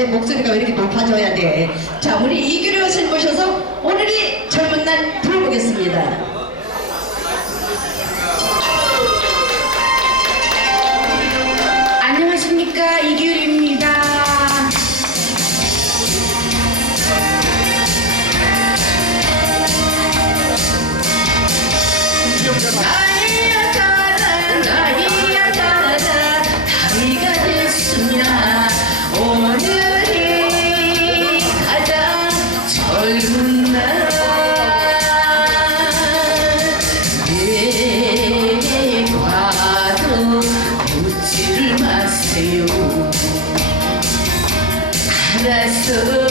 내 목소리가 왜 이렇게 높아져야 돼. 자, 우리 이규리 교수님 모셔서 오늘이 젊은 날 들어보겠습니다. 안녕하십니까 이규리 to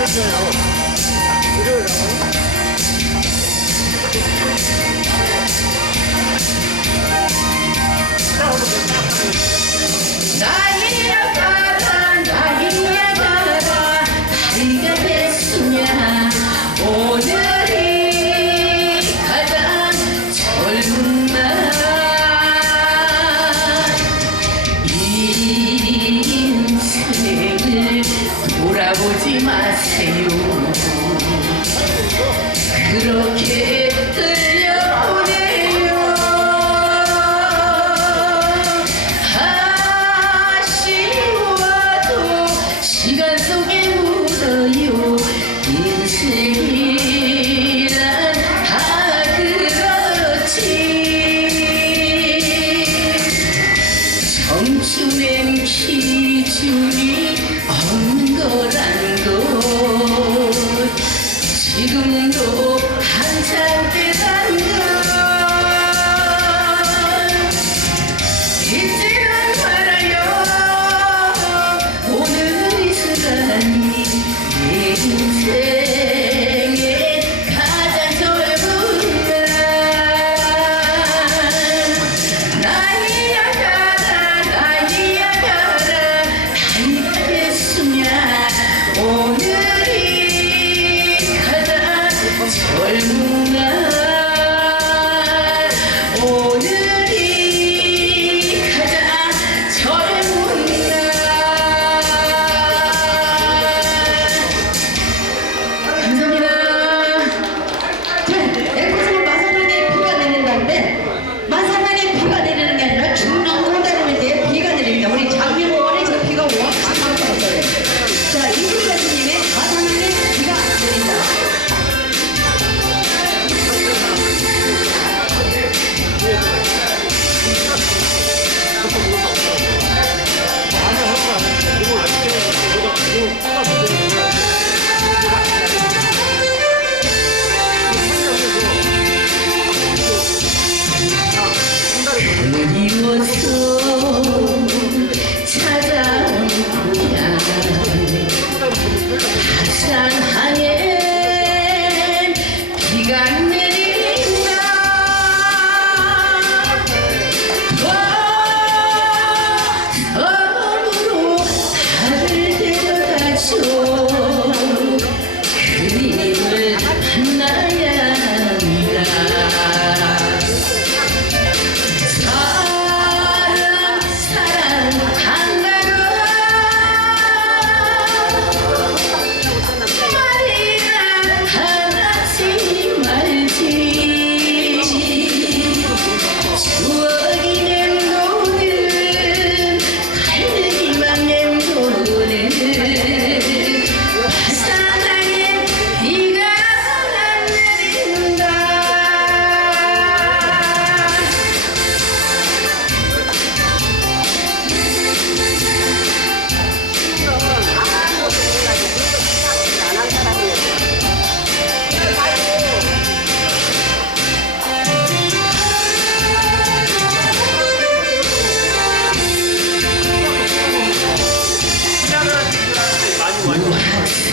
るんだよいさん to you. 행복 한참 뜨간 걸 잊지만 말아요. 오늘 이 순간이 인생의 가장 젊은 날. 나이야 가라 나이야 가라. 나이가 됐으냐 산하에 비가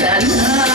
London.